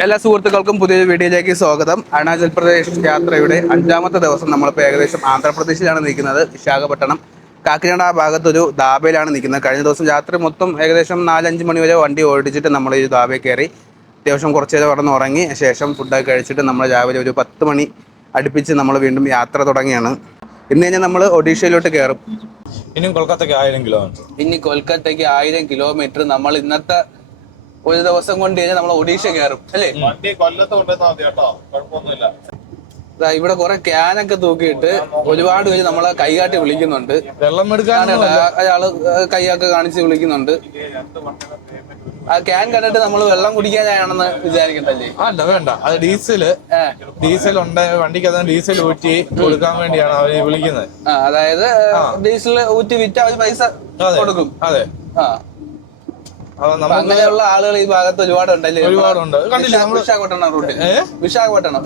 എല്ലാ സുഹൃത്തുക്കൾക്കും പുതിയൊരു വീഡിയോയിലേക്ക് സ്വാഗതം. അരുണാചൽ പ്രദേശ് യാത്രയുടെ അഞ്ചാമത്തെ ദിവസം നമ്മളിപ്പോൾ ഏകദേശം ആന്ധ്രാപ്രദേശിലാണ് നിൽക്കുന്നത്. വിശാഖപട്ടണം. കാക്കിനാട് ആ ഭാഗത്തൊരു ദാബയിലാണ് നിൽക്കുന്നത്. കഴിഞ്ഞ ദിവസം രാത്രി മൊത്തം ഏകദേശം നാലഞ്ച് മണി വരെ വണ്ടി ഓടിച്ചിട്ട് നമ്മൾ ഈ ദാബയിൽ കയറി അത്യാവശ്യം കുറച്ച് നേരം പറഞ്ഞ് ഉറങ്ങി ശേഷം ഫുഡൊക്കെ കഴിച്ചിട്ട് നമ്മൾ രാവിലെ ഒരു പത്ത് മണി അടുപ്പിച്ച് നമ്മൾ വീണ്ടും യാത്ര തുടങ്ങിയാണ് ഇന്ന് കഴിഞ്ഞാൽ നമ്മൾ ഒഡീഷയിലോട്ട് കയറും. ഇനി കൊൽക്കത്തയ്ക്ക് ആയിരം കിലോമീറ്റർ. ഇനി കൊൽക്കത്തയ്ക്ക് ആയിരം കിലോമീറ്റർ. നമ്മൾ ഇന്നത്തെ ഒരു ദിവസം കൊണ്ട് കഴിഞ്ഞാൽ നമ്മൾ ഒഡീഷ കയറും അല്ലേ? വണ്ടി കൊല്ലത്ത് കൊണ്ടുവന്നാൽ മതി കേട്ടോ. കുഴപ്പമൊന്നുമില്ല. ദാ ഇവിടെ കുറെ ക്യാനൊക്കെ തൂക്കിയിട്ട് ഒരുപാട് പേര് നമ്മളെ കൈകാട്ടി വിളിക്കുന്നുണ്ട്. വെള്ളം എടുക്കാൻ അയാൾ കൈയൊക്കെ കാണിച്ച് വിളിക്കുന്നുണ്ട്. ആ ക്യാൻ കണ്ടിട്ട് നമ്മൾ വെള്ളം കുടിക്കാനാണെന്ന് വിചാരിക്കണ്ടല്ലേ? അല്ല വേണ്ട. അത് ഡീസൽ ഡീസൽ ഉണ്ട് വണ്ടിക്ക് അത് ഡീസൽ ഊറ്റി കൊടുക്കാൻ വേണ്ടിയാണ് അവർ വിളിക്കുന്നത്. ആ, അതായത് ഡീസൽ ഊറ്റി വിറ്റ് അവർ പൈസ കൊടുക്കും. അതെ. ആ. അങ്ങനെയുള്ള ആളുകൾ ഈ ഭാഗത്ത് ഒരുപാട് ഉണ്ടല്ലേ ഒരുപാടുണ്ട് കണ്ടില്ലേ വിശാഖപട്ടണം റൂട്ടിൽ വിശാഖപട്ടണം.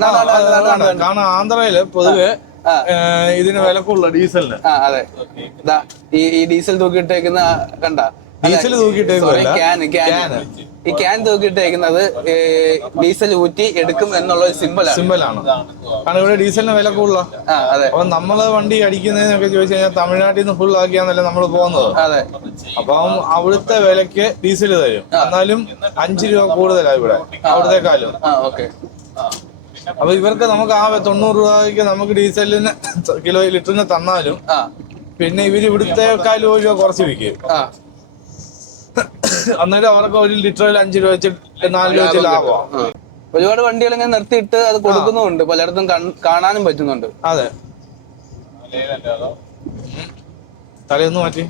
കാരണം ആന്ധ്രയിൽ പൊതുവെ ഇതിന് വില ഇതിന് ഡീസലിന്. അതെ. ഈ ഡീസൽ തൂക്കിയിട്ടേക്കുന്ന കണ്ട? ഡീസൽ തൂക്കിയിട്ടേക്കുന്ന ക്യാൻ ക്യാൻ ഈ ക്യാൻ തൂക്കിയിട്ടേക്കുന്നത് ഡീസൽ ഊറ്റി എടുക്കും എന്നുള്ള ഒരു സിമ്പിളാണ് സിമ്പിളാണ് കാരണം ഇവിടെ ഡീസലിന് വില കൂടുതലാ. അതെ. അപ്പൊ നമ്മൾ വണ്ടി അടിക്കുന്നതിനൊക്കെ ചോദിച്ചു കഴിഞ്ഞാൽ തമിഴ്നാട്ടിൽ നിന്ന് ഫുൾ ആക്കിയാന്നല്ലേ നമ്മൾ പോകുന്നത്. അതെ. അപ്പം അവിടുത്തെ വിലക്ക് ഡീസൽ തരും. എന്നാലും അഞ്ചു രൂപ കൂടുതലാണ് ഇവിടെ ഓക്കെ. അപ്പൊ ഇവർക്ക് നമുക്ക് ആ തൊണ്ണൂറ് രൂപയ്ക്ക് നമുക്ക് ഡീസലിന് കിലോ ലിറ്ററിന് തന്നാലും പിന്നെ ഇവർ ഇവിടുത്തെക്കാളും ഒരു രൂപ കുറച്ച് വിൽക്കും. അന്നേരം അവർക്ക് ഒരു ലിറ്ററിൽ അഞ്ച് രൂപ വെച്ച് നാല് രൂപ വെച്ച് ലാഭമാണ്. ഒരുപാട് വണ്ടികൾ ഇങ്ങനെ നിർത്തിയിട്ട് അത് കൊടുക്കുന്നുണ്ട് പലയിടത്തും കാണാനും പറ്റുന്നുണ്ട്. അതെ. തലയൊന്ന് മാറ്റി.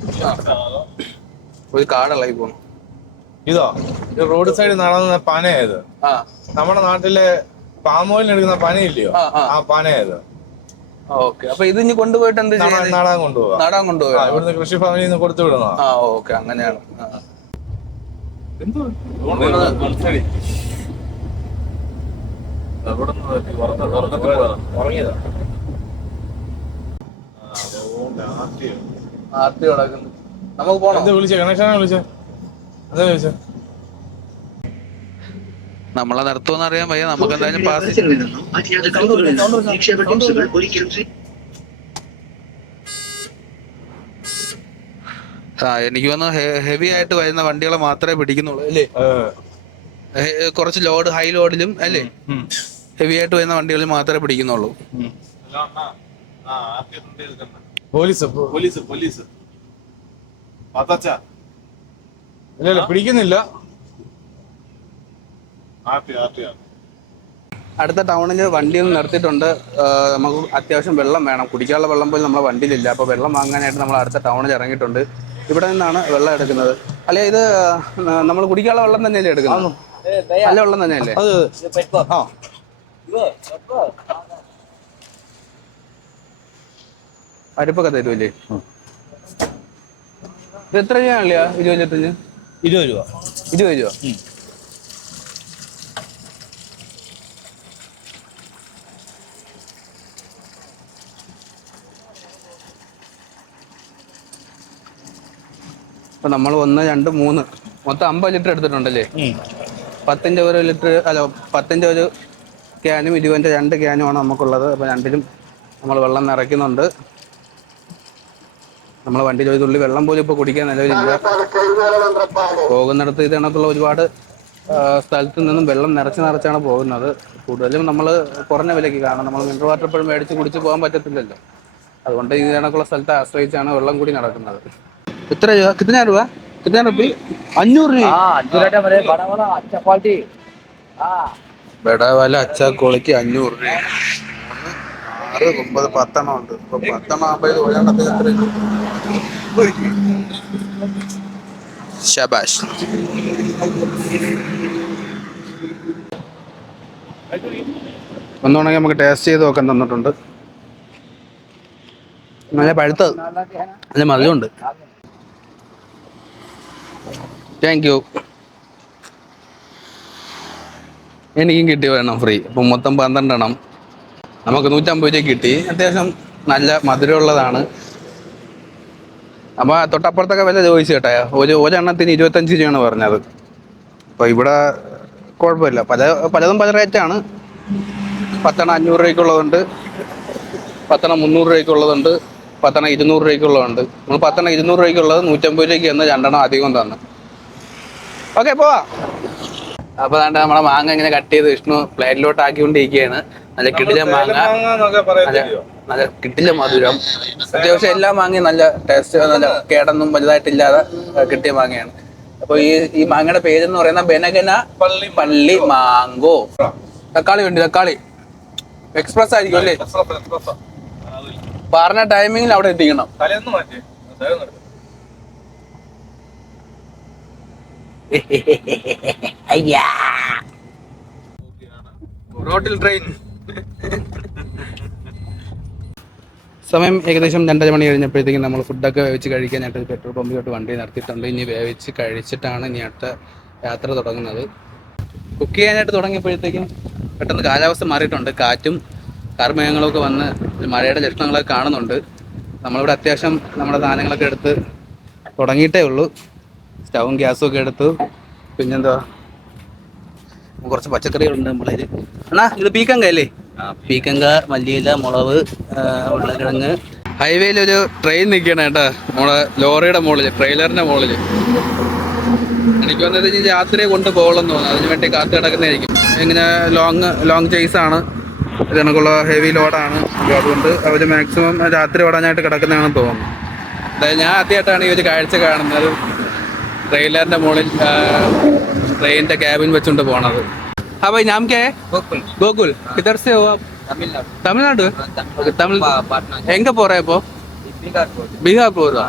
ഒരു കാടളായി പോണു ഇതോ? റോഡ് സൈഡ് നടന്ന പനയത് നമ്മുടെ നാട്ടിലെ പാം ഓയിൽ എടുക്കുന്ന പനയില്ലയോ? ആ, പനയത് ഓക്കെ. അപ്പൊ ഇത് ഇനി കൊണ്ടുപോയിട്ട് എന്ത് നാടാൻ കൊണ്ടുപോകാം നാടാൻ കൊണ്ടുപോകാം ഇവിടുന്ന് കൃഷിഭവനിൽ നിന്ന് കൊടുത്തു വിടുന്നതാ. ഓക്കെ. അങ്ങനെയാണ്. ആ. ഉറങ്ങിയതാ ആർത്തി കിടക്കുന്നു നമുക്ക് പോണം? വിളിച്ചേ? വിളിച്ചേ? നമ്മളെ നടത്തുമെന്ന് അറിയാൻ വയ്യ. നമുക്ക് എന്തായാലും പാസ് ഒരിക്കലും സ്വീ- ആ എനിക്ക് തോന്നുന്നു ഹെവി ആയിട്ട് വരുന്ന വണ്ടികളെ മാത്രമേ പിടിക്കുന്നുള്ളൂ അല്ലേ? കുറച്ച് ലോഡ് ഹൈ ലോഡിലും അല്ലേ? ഹെവി ആയിട്ട് വരുന്ന വണ്ടികളിൽ മാത്രമേ പിടിക്കുന്നുള്ളൂ. Police police police. പത്തച്ച ഇല്ല ഇല്ല പിടിക്കുന്നില്ല. ആർട്ടിയാ അടുത്ത ടൗണിൽ വണ്ടിയൊന്നും നിർത്തിയിട്ടുണ്ട്. നമുക്ക് അത്യാവശ്യം വെള്ളം വേണം. കുടിക്കാനുള്ള വെള്ളം പോലും നമ്മളെ വണ്ടിയിലില്ല. അപ്പോൾ വെള്ളം വാങ്ങാനായിട്ട് നമ്മൾ അടുത്ത ടൗണിൽ ഇറങ്ങിയിട്ടുണ്ട്. ഇവിടെ നിന്നാണ് വെള്ളം എടുക്കുന്നത്. അല്ലെ ഇത് നമ്മൾ കുടിക്കാനുള്ള വെള്ളം തന്നെയല്ലേ എടുക്കുന്നത്? നല്ല വെള്ളം തന്നെയല്ലേ? ആ. അരിപ്പൊക്കെ തരുമല്ലേ ഇത് എത്ര രൂപയാണല്ലേ ഇരുപത് ലിറ്ററിന് ഇരുപത് രൂപ. ഇരുപത് രൂപ. അപ്പൊ നമ്മൾ ഒന്ന് രണ്ട് മൂന്ന്. മൊത്തം അമ്പത് ലിറ്റർ എടുത്തിട്ടുണ്ടല്ലേ? പത്തിന്റെ ഒരു ലിറ്റർ അല്ല പത്തിന്റെ ഒരു ക്യാനും ഇരുപതിന്റെ രണ്ട് ക്യാനുമാണ് നമുക്കുള്ളത്. അപ്പൊ രണ്ടിലും നമ്മൾ വെള്ളം നിറയ്ക്കുന്നുണ്ട്. നമ്മളെ വണ്ടി ഒരു തുള്ളി വെള്ളം പോലും ഇപ്പൊ കുടിക്കാൻ നിലവിലില്ല. പോകുന്നിടത്ത് ഇത് കണക്കുള്ള ഒരുപാട് സ്ഥലത്തു സ്ഥലത്ത് നിന്നും വെള്ളം നിറച്ച് നിറച്ചാണ് പോകുന്നത്. കൂടുതലും നമ്മൾ കുറഞ്ഞ വിലയ്ക്ക് കാരണം നമ്മൾ മിനറൽ വാട്ടർ എപ്പോഴും മേടിച്ച് കുടിച്ച് പോകാൻ പറ്റത്തില്ലല്ലോ. അതുകൊണ്ട് ഈ കണക്കുള്ള സ്ഥലത്തെ ആശ്രയിച്ചാണ് വെള്ളം കൂടി നടക്കുന്നത്. എത്ര രൂപ? കിട്ടുന്ന രൂപ? കിട്ടുന്ന രൂപ? അഞ്ഞൂറ് രൂപ. ബടവല അച്ചാ കോളിക്ക് അഞ്ഞൂറ് രൂപ. ആറ് ഒമ്പത് പത്തെണ്ണം ഉണ്ട്. ഇപ്പൊ പത്തെണ്ണം എത്ര ശബാഷ്. ഒന്നുണ്ടെങ്കിൽ നമുക്ക് ടേസ്റ്റ് ചെയ്ത് നോക്കാൻ തന്നിട്ടുണ്ട്. നല്ല പഴുത്തത്. നല്ല മധുരമുണ്ട്. താങ്ക് യു എനിക്കും കിട്ടി വേണം ഫ്രീ അപ്പം മൊത്തം പന്ത്രണ്ടെണ്ണം. നമുക്ക് നൂറ്റമ്പത് രൂപ കിട്ടി. അത്യാവശ്യം നല്ല മധുരമുള്ളതാണ്. അപ്പോൾ തൊട്ടപ്പുറത്തൊക്കെ വില ചോദിച്ചു കേട്ടോ. ഒരു ഒരെണ്ണത്തിന് ഇരുപത്തഞ്ച് രൂപയാണ് പറഞ്ഞത്. അപ്പോൾ ഇവിടെ കുഴപ്പമില്ല. പല പലതും പല റേറ്റാണ് പത്തെണ്ണം അഞ്ഞൂറ് രൂപയ്ക്കുള്ളതുണ്ട് പത്തെണ്ണം മുന്നൂറ് രൂപയ്ക്കുള്ളതുണ്ട് പത്തെണ്ണം ഇരുന്നൂറ് രൂപയ്ക്കുള്ളതുണ്ട് നമ്മൾ പത്തെണ്ണം ഇരുന്നൂറ് രൂപയ്ക്കുള്ളത് നൂറ്റമ്പത് രൂപയ്ക്ക് എന്ന് രണ്ടെണ്ണം അധികം തന്നു. ഓക്കെ പോവാ. അപ്പൊ അതാണ്ട് നമ്മളെ മാങ്ങ ഇങ്ങനെ കട്ട് ചെയ്ത് വിഷ്ണു പ്ലേറ്റിലോട്ട് ആക്കിക്കൊണ്ടിരിക്കുകയാണ് നല്ല കിടില മാങ്ങ. നല്ല കിട്ടില്ല മധുരം. അത്യാവശ്യം എല്ലാ മാങ്ങയും നല്ല ടേസ്റ്റ് നല്ല കേടൊന്നും വലുതായിട്ടില്ലാതെ കിട്ടിയ മാങ്ങയാണ്. അപ്പൊ ഈ ഈ മാങ്ങയുടെ പേരെന്ന് പറയുന്ന ബെനഗന പള്ളി പള്ളി മാങ്കോ തക്കാളി വേണ്ടി തക്കാളി. എക്സ്പ്രസ് ആയിരിക്കും അല്ലേ. പറഞ്ഞ ടൈമിങ്ങിൽ അവിടെ എത്തിക്കണം. റോട്ടിൽ ട്രെയിൻ സമയം ഏകദേശം രണ്ടര മണി കഴിഞ്ഞപ്പോഴത്തേക്കും നമ്മൾ ഫുഡൊക്കെ വേവിച്ച് കഴിക്കാനായിട്ട് ഒരു പെട്രോൾ പമ്പിലോട്ട് വണ്ടി നടത്തിയിട്ടുണ്ട് ഇനി വേവിച്ച് കഴിച്ചിട്ടാണ് ഇനി അടുത്ത യാത്ര തുടങ്ങുന്നത്. കുക്ക് ചെയ്യാനായിട്ട് തുടങ്ങിയപ്പോഴത്തേക്കും പെട്ടെന്ന് കാലാവസ്ഥ മാറിയിട്ടുണ്ട്. കാറ്റും കർമ്മയങ്ങളൊക്കെ ഒക്കെ വന്ന് മഴയുടെ ലക്ഷണങ്ങളൊക്കെ കാണുന്നുണ്ട്. നമ്മളിവിടെ അത്യാവശ്യം നമ്മുടെ സാധനങ്ങളൊക്കെ എടുത്ത് തുടങ്ങിയിട്ടേ ഉള്ളൂ. സ്റ്റൗവും ഗ്യാസും ഒക്കെ എടുത്തു. പിന്നെന്താ കുറച്ച് പച്ചക്കറികളുണ്ട് നമ്മളതിൽ അണ്ണാ ഇത് പീക്കങ്ക അല്ലേ? പീക്കങ്ക മല്ലിയില മുളക് ആ, ഉരുളക്കിഴങ്ങ്. ഹൈവേയിൽ ഒരു ട്രെയിൻ നിൽക്കണം കേട്ടോ. നമ്മളെ ലോറിയുടെ മുകളിൽ ട്രെയിലറിന്റെ മുകളിൽ എനിക്ക് വന്നത് ഇനി രാത്രി കൊണ്ട് പോകണം തോന്നുന്നു. അതിന് വേണ്ടി കാത്തു കിടക്കുന്നതായിരിക്കും. ഇങ്ങനെ ലോങ് ലോങ് ചേസ് ആണ്. ഇത് കണക്കുള്ള ഹെവി ലോഡാണ് അതുകൊണ്ട് അവർ മാക്സിമം രാത്രി ഓടാനായിട്ട് കിടക്കുന്നതാണെന്ന് തോന്നുന്നു ഞാൻ ആദ്യമായിട്ടാണ് ഈ ഒരു കാഴ്ച കാണുന്നത്. ട്രെയിലറിന്റെ മുകളിൽ ട്രെയിനിന്റെ ക്യാബിൻ വെച്ചുകൊണ്ട് പോണത്. അപ്പൊ ഞാൻ ഗോകുൽ. തമിഴ്നാട്. എങ്ക പോറേ ഇപ്പോ ബീഹാർ പോരാ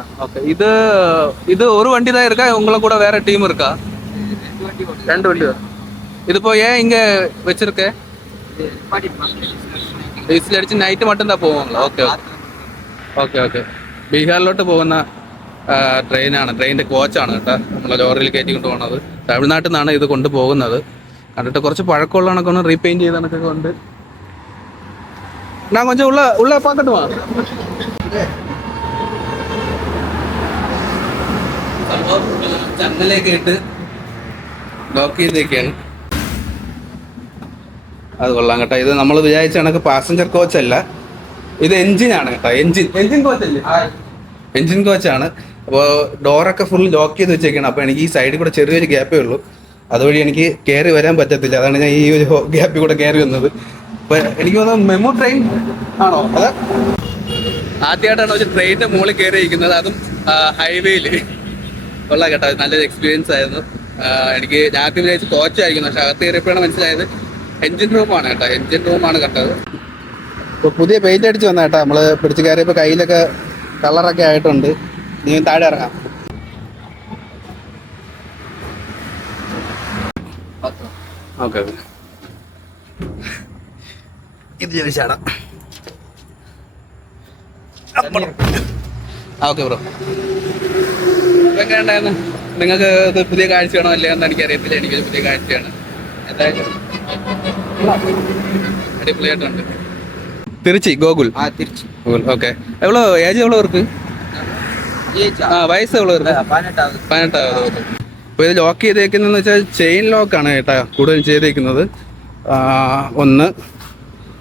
ഇത് ഇത് ഒരു വണ്ടി தான் இருக்கா உங்கள கூட வேற டீம் இருக்கா ரெண்டு வண்டி ഇതിപ്പോ ഏ ഇങ്ങ വെച്ചിരിക്കേ? ഡീസൽ അടിച്ച് നൈറ്റ് മട്ടും താ പോവുങ്ങളോ ഓക്കെ. Okay okay. ബീഹാറിലോട്ട് പോകുന്ന ട്രെയിനാണ്. ട്രെയിനിന്റെ കോച്ചാണ് കേട്ടോ. നമ്മൾ ലോറിയിൽ കയറ്റി കൊണ്ട് പോകുന്നത് തമിഴ്നാട്ടിൽ നിന്നാണ് ഇത് കൊണ്ടുപോകുന്നത്. കണ്ടിട്ട് കുറച്ച് പഴക്കമുള്ള കണക്കൊന്ന് റീപെയിന്റ് ചെയ്ത കണക്കൊക്കെ ഉണ്ട് ഞാൻ കൊഞ്ചം ഉള്ള ഉള്ള പാക്കട്ടുമാ ഇട്ട് ലോക്ക് ചെയ്തേക്കാണ്. അത് കൊള്ളാം കേട്ടോ. ഇത് നമ്മൾ വിചാരിച്ച കണക്ക് പാസഞ്ചർ കോച്ച് അല്ല. ഇത് എഞ്ചിനാണ് കേട്ടോ. എഞ്ചിൻ എഞ്ചിൻ കോച്ച് അല്ലേ? എഞ്ചിൻ കോച്ചാണ് അപ്പോൾ ഡോറൊക്കെ ഫുൾ ലോക്ക് ചെയ്ത് വെച്ചേക്കാണ്. അപ്പോൾ എനിക്ക് ഈ സൈഡിൽ കൂടെ ചെറിയൊരു ഗ്യാപ്പേ ഉള്ളൂ. അതുവഴി എനിക്ക് കയറി വരാൻ പറ്റത്തില്ല. അതാണ് ഞാൻ ഈ ഒരു ഗ്യാപ്പിൽ കൂടെ കയറി വന്നത്. അപ്പോൾ എനിക്ക് തോന്നുന്നു മെമു ട്രെയിൻ ആണോ? അതെ ആദ്യമായിട്ടാണ് ഒരു ട്രെയിനിന്റെ മുകളിൽ കയറി ഇരിക്കുന്നത് അതും ഹൈവേയിൽ ഉള്ള കേട്ടോ. നല്ലൊരു എക്സ്പീരിയൻസ് ആയിരുന്നു. എനിക്ക് ആദ്യം വിചാരിച്ച് തോച്ചായിരിക്കുന്നു പക്ഷെ അകത്ത് കയറിയപ്പോഴാണ് മനസ്സിലായത് എഞ്ചിൻ റൂമാണ് കേട്ടോ. എഞ്ചിൻ റൂമാണ് കണ്ടത്. ഇപ്പോൾ പുതിയ പെയിന്റ് അടിച്ച് വന്ന കേട്ടോ. നമ്മൾ പിടിച്ച് കയറിയപ്പോൾ കയ്യിലൊക്കെ കളറൊക്കെ ആയിട്ടുണ്ട്. നിങ്ങൾ താഴെ ഇറങ്ങാം. Okay okay. ഇത് ചോദിച്ചാടാ. Okay bro. ഇതൊക്കെ നിങ്ങൾക്ക് ഇത് പുതിയ കാഴ്ചയാണോ അല്ലേ എന്ന് അറിയത്തില്ല എനിക്കൊരു പുതിയ കാഴ്ചയാണ്. എന്തായാലും അടിപൊളിയായിട്ടുണ്ട്. തിരുച്ചി ഗോകുൽ. ആ திருச்சி ഗോകുൽ ഓക്കെ. எவ்வளோ ഏജ് எவ்வளோ இருக்குது വയസ്സ് പതിനെട്ടാവത് അപ്പോൾ ഇത് ലോക്ക് ചെയ്തേക്കുന്ന വെച്ചാൽ ചെയിൻ ലോക്കാണ് കേട്ടോ കൂടുതലും ചെയ്തേക്കുന്നത്. ഒന്ന്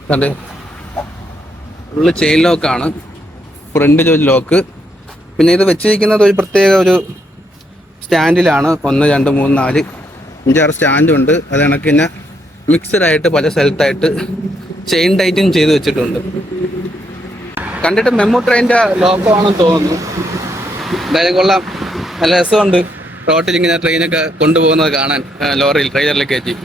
കണ്ടേ ഉള്ള ചെയിൻ ലോക്കാണ്. ഫ്രണ്ട് ജോലി ലോക്ക്. പിന്നെ ഇത് വെച്ചിരിക്കുന്നത് ഒരു പ്രത്യേക ഒരു സ്റ്റാൻഡിലാണ്. ഒന്ന് രണ്ട് മൂന്ന് നാല് അഞ്ചാറ് സ്റ്റാൻഡുണ്ട് അത് കണക്ക് പിന്നെ മിക്സഡായിട്ട് പല സ്ഥലത്തായിട്ട് ചെയിൻ ടൈറ്റും ചെയ്ത് വെച്ചിട്ടുണ്ട്. കണ്ടിട്ട് മെമ്മു ട്രെയിന്റെ ലോക്കമാണെന്ന് തോന്നുന്നു. എന്തായാലും കൊള്ളാം. നല്ല രസമുണ്ട്. റോട്ടിൽ ഇങ്ങനെ ട്രെയിനൊക്കെ കൊണ്ടുപോകുന്നത് കാണാൻ ലോറിയിൽ ട്രെയിലറിൽ കയറ്റി.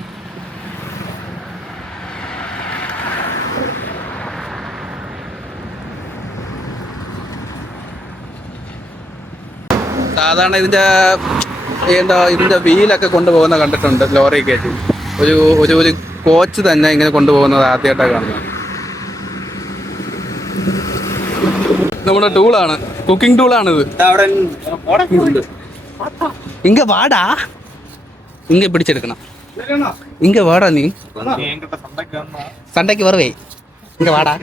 സാധാരണ ഇതിന്റെ എന്താ ഇതിന്റെ വീലൊക്കെ കൊണ്ടുപോകുന്ന കണ്ടിട്ടുണ്ട് ലോറി കയറ്റി. ഒരു ഒരു ഒരു കോച്ച് തന്നെ ഇങ്ങനെ കൊണ്ടുപോകുന്നത് ആദ്യമായിട്ടാണ് കാണുന്നത്. നമ്മുടെ ടൂളാണ്. കുക്കിംഗ് ടൂളാണിത്. ഇങ്ക വാടാ. ഇങ്ക പിടിച്ചെടുക്കണം. ഇങ്ക വാടാ നീ. സണ്ടയ്ക്ക് വെറുതെ. ഇങ്ക വാടാ.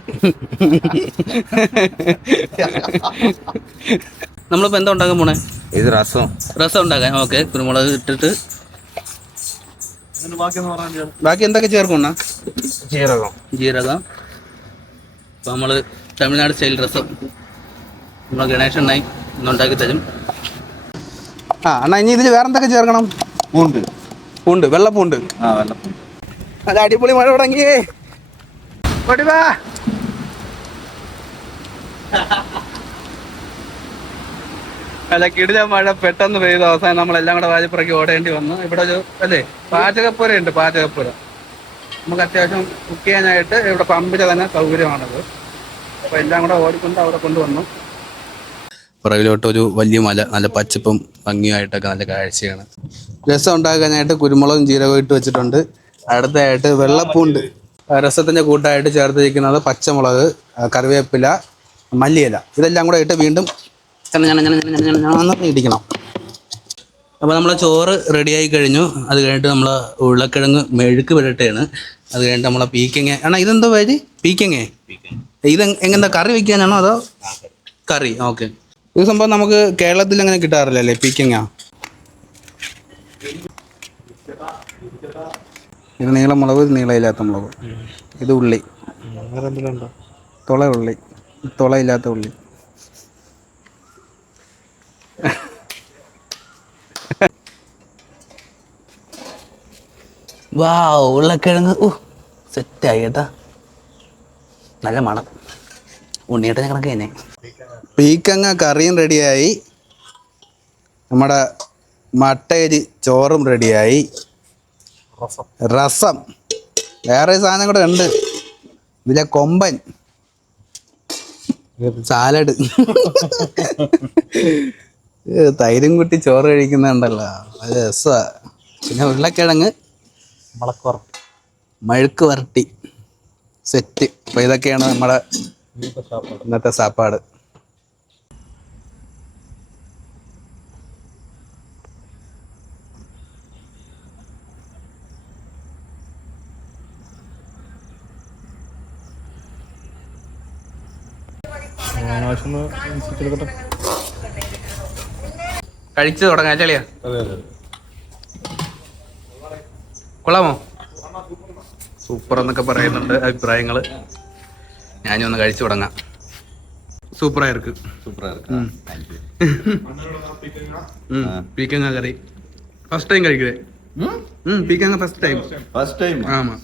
നമ്മളിപ്പോ എന്താ ഉണ്ടാക്കാൻ പോണേ? ഇത് രസം. രസം ഉണ്ടാക്കാൻ. ഓക്കെ. കുരുമുളക് ഇട്ടിട്ട്. ബാക്കി എന്തൊക്കെ ചേർക്കും ജീരകം. ജീരകം. അപ്പൊ നമ്മൾ തമിഴ്നാട് സ്റ്റൈൽ രസം. നമ്മൾ ഗണേശ് എണ്ണയും ഇന്നുണ്ടാക്കി തരും. ആ അണ്ണാ ഇനി ഇതിൽ വേറെ എന്തൊക്കെ ചേർക്കണം? പൂണ്ട്. പൂണ്ട് വെള്ളപ്പൂണ്ട്. ആ വെള്ളപ്പൂണ്ട്. അത് അടിപൊളി മഴ തുടങ്ങിയേ ഓടി വാ. അല്ല കിടില മഴ പെട്ടെന്ന് പെയ്ത അവസാനം നമ്മളെല്ലാം കൂടെ വാജപ്പുറയ്ക്ക് ഓടേണ്ടി വന്നു. ഇവിടെ ഒരു അല്ലേ പാചകപ്പുര ഉണ്ട് പാചകപ്പുര. നമുക്ക് അത്യാവശ്യം കുക്ക് ചെയ്യാനായിട്ട് ഇവിടെ പമ്പിലെ തന്നെ സൗകര്യമാണത്. അപ്പൊ എല്ലാം കൂടെ ഓടിക്കൊണ്ട് അവിടെ കൊണ്ടുവന്നു. പുറകിലോട്ട് ഒരു വലിയ മല നല്ല പച്ചപ്പും ഭംഗിയായിട്ടൊക്കെ നല്ല കാഴ്ചയാണ്. രസം ഉണ്ടാക്കാനായിട്ട് കുരുമുളകും ജീരകവും ഇട്ട് വെച്ചിട്ടുണ്ട്. അടുത്തായിട്ട് വെള്ളപ്പൂണ്ട്. രസത്തിന്റെ രസത്തിന്റെ കൂട്ടായിട്ട് ചേർത്തിരിക്കുന്നത് പച്ചമുളക് കറിവേപ്പില മല്ലിയില. ഇതെല്ലാം കൂടെ ഇട്ട് വീണ്ടും ഇടിക്കണം. അപ്പോൾ നമ്മളെ ചോറ് റെഡിയായി കഴിഞ്ഞു. അത് കഴിഞ്ഞിട്ട് നമ്മളെ ഉരുളക്കിഴങ്ങ് മെഴുക്ക് പുരട്ടുകയാണ് അത് കഴിഞ്ഞിട്ട് നമ്മളെ പീക്കങ്ങ. ആണോ ഇതെന്തോ പേര് പീക്കങ്ങേ? ഇത് എങ്ങനെന്താ കറി വെക്കാനാണോ അതോ കറി? ഓക്കെ. ഇത് സംഭവം നമുക്ക് കേരളത്തിൽ അങ്ങനെ കിട്ടാറില്ലല്ലേ പീക്കിങ്ങ? ഇത് നീളമുളക് നീളമില്ലാത്ത മുളക്. ഇത് ഉള്ളി. തുള ഉള്ളി. തുളയില്ലാത്ത ഉള്ളി. വാ ഉരുളക്കിഴങ്ങ്. ഓ സെറ്റായി കേട്ടാ. നല്ല മണം. ഉണ്ണിയേട്ടനെ കണക്ക് തന്നെ. പീക്കങ്ങ കറിയും റെഡിയായി. നമ്മുടെ മട്ടയരി ചോറും റെഡിയായി. രസം. വേറെ സാധനം കൂടെ ഉണ്ട്. ഇതിലെ കൊമ്പൻ. സാലഡ്. തൈരും കുട്ടി ചോറ് കഴിക്കുന്നുണ്ടല്ലോ. അത് രസമാ പിന്നെ ഉരുളക്കിഴങ്ങ്. മഴുക്ക് വരട്ടി. സെറ്റ്. അപ്പൊ ഇതൊക്കെയാണ് നമ്മുടെ ഇന്നത്തെ സാപ്പാട്. കഴിച്ചു തുടങ്ങാ ചളിയാ കൊള്ളാമോ? സൂപ്പർ എന്നൊക്കെ പറയുന്നുണ്ട് അഭിപ്രായങ്ങൾ. ഞാനും ഒന്ന് കഴിച്ചു തുടങ്ങാം. സൂപ്പറായി ആയിരിക്കും സൂപ്പർ ഇருக்கு പീക്കങ്ങ കറി. ഫസ്റ്റ് ടൈം കഴിക്കുന്നേ പീക്കങ്ങ ഫസ്റ്റ് ടൈം ഫസ്റ്റ് ടൈം ആമാ.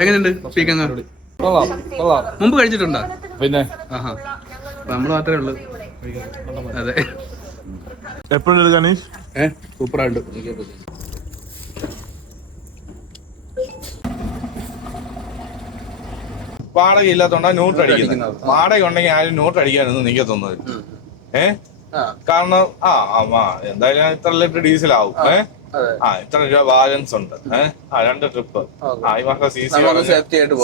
എങ്ങനെയുണ്ട് പീക്കങ്ങ? മുമ്പ് കഴിച്ചിട്ടുണ്ടോ? പിന്നെ? ആഹാ. നമ്മൾ മാത്രമേ ഉള്ളൂ. അതെ. എപ്പോഴും ഗണേഷ് ഏ? സൂപ്പറായിട്ട്. വാടക ഇല്ലാത്തോണ്ടാ നോട്ട് അടിക്കുന്നത് വാടക ഉണ്ടെങ്കിൽ ആരും നോട്ട് അടിക്കാനൊന്നും നിൽക്കത്തൊന്നും ഏ? കാരണം ആ ആ എന്തായാലും ഇത്ര ലിറ്റർ ഡീസൽ ആവും. ഏ? ആ ഇത്ര രൂപ ബാലൻസ് ഉണ്ട്. ഏഹ് ആ രണ്ട് ട്രിപ്പ് ആ ഈ മാസം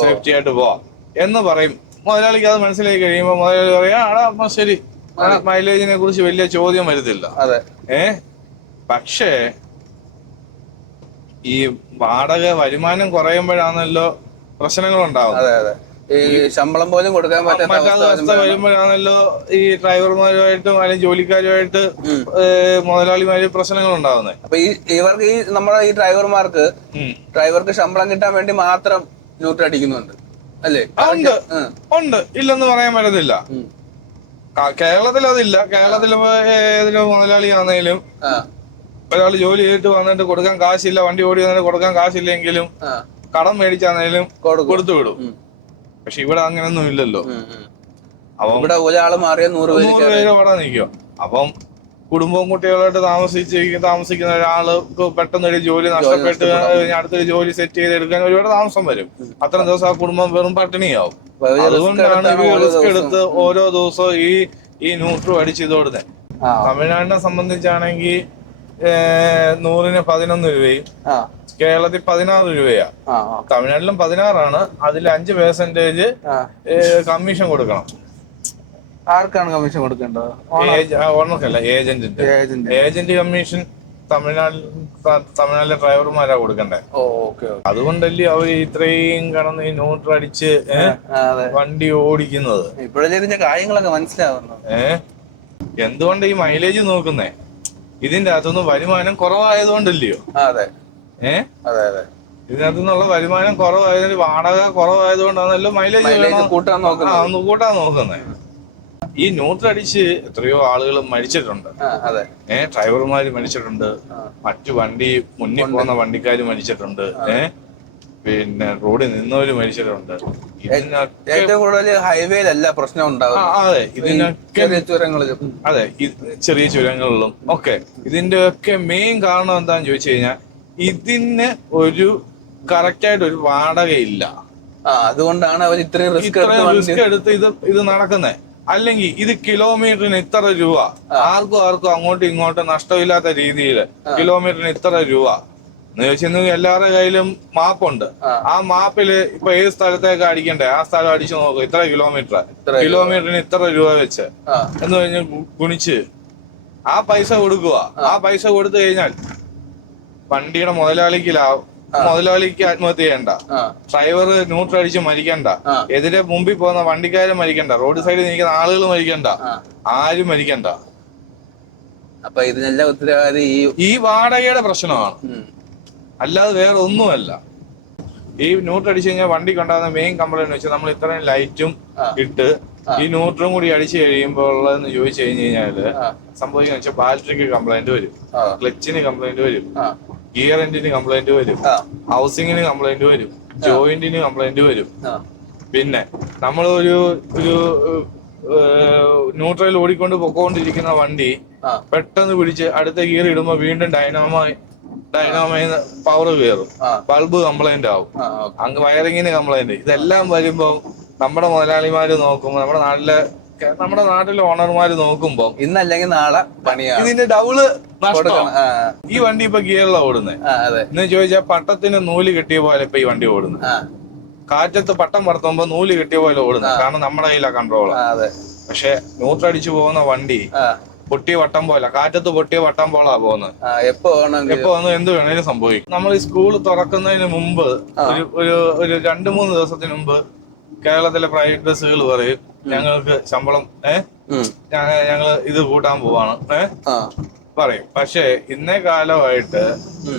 സേഫ്റ്റി ആയിട്ട് പോവാം. എന്ന് പറയും മുതലാളിക്ക് അത് മനസ്സിലായി കഴിയുമ്പോൾ മുതലാളി പറയാ ആടാ അപ്പൊ ശരി. മൈലേജിനെ കുറിച്ച് വലിയ ചോദ്യം വരുത്തില്ല. അതെ. ഏ? പക്ഷേ ഈ വാടക വരുമാനം കുറയുമ്പോഴാണല്ലോ പ്രശ്നങ്ങൾ ഉണ്ടാവും അതെ അതെ. ഈ ശമ്പളം പോലും കൊടുക്കാൻ പറ്റാത്ത വരുമ്പോഴാണല്ലോ ഈ ഡ്രൈവർമാരുമായിട്ടും അല്ലെങ്കിൽ ജോലിക്കാരുമായിട്ട് മുതലാളിമാര് പ്രശ്നങ്ങൾ ഉണ്ടാവുന്നത് അപ്പൊ ഈ ഇവർക്ക് ഈ നമ്മുടെ ഈ ഡ്രൈവർമാർക്ക് ഡ്രൈവർക്ക് ശമ്പളം കിട്ടാൻ വേണ്ടി മാത്രം ന്യൂട്രൽ അടിക്കുന്നുണ്ട് അല്ലേ? ഉണ്ട്. ഉണ്ട്. ഇല്ലെന്ന് പറയാൻ പറ്റത്തില്ല. കേരളത്തിൽ അതില്ല. കേരളത്തിൽ ഏതിലും മുതലാളി ആണെങ്കിലും ഒരാൾ ജോലി ചെയ്തിട്ട് വന്നിട്ട് കൊടുക്കാൻ കാശില്ല വണ്ടി ഓടി വന്നിട്ട് കൊടുക്കാൻ കാശില്ലെങ്കിലും കടം മേടിച്ചാണെങ്കിലും. കൊടുത്തു വിടും. പക്ഷെ ഇവിടെ അങ്ങനെയൊന്നും ഇല്ലല്ലോ. അപ്പൊ ഇവിടെ ഒരാൾ മാറിയ നൂറ് പേര് അവിടെ നിൽക്കും. അപ്പം കുടുംബവും കുട്ടികളായിട്ട് താമസിച്ച് താമസിക്കുന്ന ഒരാൾക്ക് പെട്ടെന്ന് ഒരു ജോലി നഷ്ടപ്പെട്ട് അടുത്തൊരു ജോലി സെറ്റ് ചെയ്തെടുക്കാൻ ഒരുപാട് താമസം വരും. അത്ര ദിവസം ആ കുടുംബം വെറും പട്ടിണിയാവും. അതുകൊണ്ടാണ് റിസ്ക്. എടുത്ത് ഓരോ ദിവസവും ഈ ഈ ന്യൂട്രോ അടിച്ചിതോടുന്നത് ആ. തമിഴ്നാടിനെ സംബന്ധിച്ചാണെങ്കിൽ നൂറിന് പതിനൊന്ന് രൂപയും കേരളത്തിൽ പതിനാറ് രൂപയാ. തമിഴ്നാട്ടിലും പതിനാറാണ്. അതിൽ അഞ്ച് പെർസെന്റേജ് കമ്മീഷൻ കൊടുക്കണം. ആർക്കാണ് കമ്മീഷൻ കൊടുക്കേണ്ടത്? ഓണർക്കല്ല ഏജന്റിന്റെ. ഏജന്റ് കമ്മീഷൻ തമിഴ്നാട് തമിഴ്നാട്ടിലെ ഡ്രൈവർമാരാ കൊടുക്കണ്ടേ. അതുകൊണ്ടല്ലേ അവർ ഇത്രയും കടന്ന് ഈ നോട്ട് അടിച്ച് വണ്ടി ഓടിക്കുന്നത്. ഇപ്പോഴത്തെ കാര്യങ്ങളൊക്കെ മനസ്സിലാവുന്നു. ഏ എന്തുകൊണ്ട് ഈ മൈലേജ് നോക്കുന്നേ? ഇതിന്റെ അകത്തുനിന്ന് വരുമാനം കുറവായതുകൊണ്ടല്ലയോ? അതെ. ഏ? അതെ അതെ. ഇതിനകത്തു നിന്നുള്ള വരുമാനം കുറവായതിന് വാടക കുറവായതുകൊണ്ടാണല്ലോ മൈലേജ് കൂട്ടാൻ നോക്കുന്നത്. കൂട്ടാൻ നോക്കുന്നത് ഈ ന്യൂട്രൽ അടിച്ച് എത്രയോ ആളുകൾ മരിച്ചിട്ടുണ്ട്. അതെ. ഏ ഡ്രൈവർമാര് മരിച്ചിട്ടുണ്ട്. മറ്റു വണ്ടി മുന്നിൽ പോകുന്ന വണ്ടിക്കാര് മരിച്ചിട്ടുണ്ട്. ഏ പിന്നെ റോഡിൽ നിന്നവര് മരിച്ചിട്ടുണ്ട്. ഇതിനൊക്കെ ഏറ്റവും കൂടുതൽ ഹൈവേയിലല്ല പ്രശ്നം ആ, ഉണ്ടാവും അതെ ഇതിനൊക്കെ ചെറിയ ചുരങ്ങളിലും. അതെ ഇത് ചെറിയ ചുരങ്ങളിലും. ഒക്കെ ഇതിന്റെ ഒക്കെ മെയിൻ കാരണം എന്താന്ന് ചോദിച്ചു കഴിഞ്ഞാൽ ഇതിന് ഒരു കറക്റ്റ് ആയിട്ട് ഒരു വാടകയില്ല. ആ അതുകൊണ്ടാണ് അവർ ഇത്രയും റിസ്ക് എടുത്ത് ഇത്രയും വണ്ടി റിസ്ക് എടുത്ത് ഇത് ഇത് നടക്കുന്നത് അല്ലെങ്കിൽ ഇത് കിലോമീറ്ററിന് ഇത്ര രൂപ. ആർക്കും ആർക്കും അങ്ങോട്ടും ഇങ്ങോട്ടും നഷ്ടമില്ലാത്ത രീതിയിൽ കിലോമീറ്ററിന് ഇത്ര രൂപ. എന്ന് ചോദിച്ചാൽ എല്ലാവരുടെ കയ്യിലും മാപ്പുണ്ട്. ആ. മാപ്പിൽ ഇപ്പൊ ഏത് സ്ഥലത്തേക്ക് അടിക്കണ്ടേ? ആ സ്ഥലം അടിച്ചു നോക്കും. ഇത്ര കിലോമീറ്റർ കിലോമീറ്ററിന് ഇത്ര രൂപ വെച്ച്. എന്ന് കഴിഞ്ഞ് ഗുണിച്ച്. ആ പൈസ കൊടുക്കുക ആ പൈസ കൊടുത്തു കഴിഞ്ഞാൽ വണ്ടിയുടെ മുതലാളിക്ക് ലാഭം. മുതലാളിക്ക് ആത്മഹത്യ ചെയ്യണ്ട. ഡ്രൈവർ ന്യൂട്രൽ അടിച്ച് മരിക്കണ്ട. എതിരെ മുമ്പിൽ പോകുന്ന വണ്ടിക്കാരും മരിക്കണ്ട. റോഡ് സൈഡിൽ നിൽക്കുന്ന ആളുകൾ മരിക്കണ്ട. ആരും മരിക്കണ്ട. അപ്പൊ ഇതിനെല്ലാം ഉത്തരവാദി ഈ വാടകയുടെ പ്രശ്നമാണ്. അല്ലാതെ വേറെ ഒന്നുമല്ല. ഈ ന്യൂട്രൽ അടിച്ചു കഴിഞ്ഞാൽ വണ്ടിക്ക് ഉണ്ടാകുന്ന മെയിൻ കംപ്ലൈന്റ് വെച്ചാൽ നമ്മൾ ഇത്രയും ലൈറ്റും ഇട്ട് ഈ ന്യൂട്രലും കൂടി അടിച്ചു കഴിയുമ്പോൾ ഉള്ളതെന്ന് ചോദിച്ചു കഴിഞ്ഞു കഴിഞ്ഞാൽ. സംഭവിക്കുന്ന വെച്ചാൽ ബാറ്ററിക്ക് കംപ്ലൈന്റ് വരും. ക്ലച്ചിന് കംപ്ലൈന്റ് വരും. ഗിയർ എൻജിന് കംപ്ലൈന്റ് വരും. ഹൗസിങ്ങിന് കംപ്ലൈന്റ് വരും. ജോയിന്റിന് കംപ്ലൈന്റ് വരും. പിന്നെ നമ്മൾ ഒരു ഒരു ന്യൂട്രൽ ഓടിക്കൊണ്ട് പൊക്കോണ്ടിരിക്കുന്ന വണ്ടി പെട്ടെന്ന് പിടിച്ച് അടുത്ത ഗിയർ ഇടുമ്പോ വീണ്ടും ഡൈനാമോ ഡൈനാമോ പവർ കയറും. ബൾബ് കംപ്ലൈന്റ് ആവും. അങ്ങ് വയറിങ്ങിന് കംപ്ലൈന്റ് ഇതെല്ലാം വരുമ്പോ നമ്മുടെ മുതലാളിമാര് നോക്കുമ്പോ നമ്മുടെ നാട്ടിലെ നമ്മുടെ നാട്ടിലെ ഓണർമാര് നോക്കുമ്പോ ഇന്നല്ലെങ്കിൽ നാളെ പണിയാണ്. ഇതിന്റെ ഡബിൾ നഷ്ടം. ഈ വണ്ടി ഇപ്പൊ ഗിയറിലാണ് ഓടുന്നത് അതെ. എന്ന് ചോദിച്ചാൽ പട്ടത്തിന് നൂൽ കിട്ടിയ പോലെ ഇപ്പൊ ഈ വണ്ടി ഓടുന്നു കാറ്റത്ത് പട്ടം പറത്തുമ്പോ നൂൽ കിട്ടിയ പോലെ ഓടുന്നു കാരണം നമ്മുടെ കയ്യിലാ കൺട്രോൾ പക്ഷെ ന്യൂട്രടിച്ചു പോകുന്ന വണ്ടി പൊട്ടിയ വട്ടം പോലെ. കാറ്റത്ത് പൊട്ടിയ വട്ടം പോലാ പോകുന്നത്. എപ്പോ എപ്പോ വന്ന് എന്ത് വേണേലും സംഭവിക്കും. നമ്മൾ ഈ സ്കൂൾ തുറക്കുന്നതിന് മുമ്പ് ഒരു ഒരു ഒരു രണ്ട് മൂന്ന് ദിവസത്തിന് മുമ്പ് കേരളത്തിലെ പ്രൈവറ്റ് ബസ്സുകൾ പറയും ഞങ്ങൾക്ക് ശമ്പളം ഏഹ്. ഞങ്ങൾ ഇത് കൂട്ടാൻ പോവാണ് ഏഹ് പറയും. പക്ഷേ ഇന്നേ കാലമായിട്ട്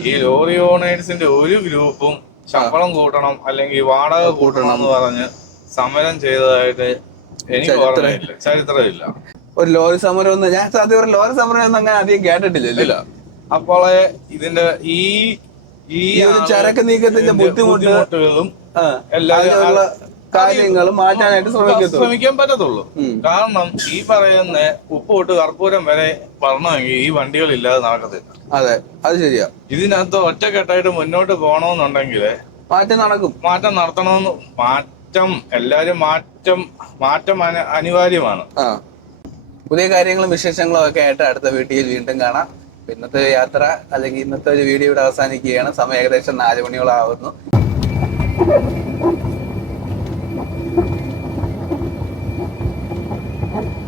ഈ ലോറി ഓണേഴ്സിന്റെ ഒരു ഗ്രൂപ്പും ശമ്പളം കൂട്ടണം അല്ലെങ്കിൽ വാടക കൂട്ടണം. എന്ന് പറഞ്ഞ് സമരം ചെയ്തതായിട്ട് എനിക്ക് ഓർമ്മയില്ല. ചരിത്രമില്ല. ഒരു ലോറി സമരം ഒന്നും ഞാൻ സത്യം ഒരു ലോറി സമരം ഒന്നും അങ്ങനെ അധികം കേട്ടിട്ടില്ലല്ലോ അപ്പോൾ ഇതിന്റെ ഈ ഈ ചരക്ക് നീക്കത്തിന്റെ ബുദ്ധിമുട്ടുകളും എല്ലാ കാര്യങ്ങൾ മാറ്റാനായിട്ട് ശ്രമിക്കാൻ പറ്റത്തുള്ളൂ. കാരണം ഈ പറയുന്ന ഉപ്പ് തൊട്ട് കർപ്പൂരം വരെ വരണമെങ്കിൽ ഈ വണ്ടികൾ ഇല്ലാതെ നടക്കത്തില്ല. അതെ അത് ശരിയാ. ഇതിനകത്ത് ഒറ്റക്കെട്ടായിട്ട് മുന്നോട്ട് പോകണമെന്നുണ്ടെങ്കിൽ മാറ്റം നടക്കും. മാറ്റം നടത്തണമെന്ന് മാറ്റം എല്ലാരും മാറ്റം മാറ്റം അന- അനിവാര്യമാണ്. പുതിയ കാര്യങ്ങളും വിശേഷങ്ങളും ഒക്കെ ആയിട്ട് അടുത്ത വീട്ടിൽ വീണ്ടും കാണാം. ഇന്നത്തെ യാത്ര അല്ലെങ്കിൽ ഇന്നത്തെ ഒരു വീഡിയോ ഇവിടെ അവസാനിക്കുകയാണ്. സമയം ഏകദേശം നാല് മണിയോളം ആവുന്നു.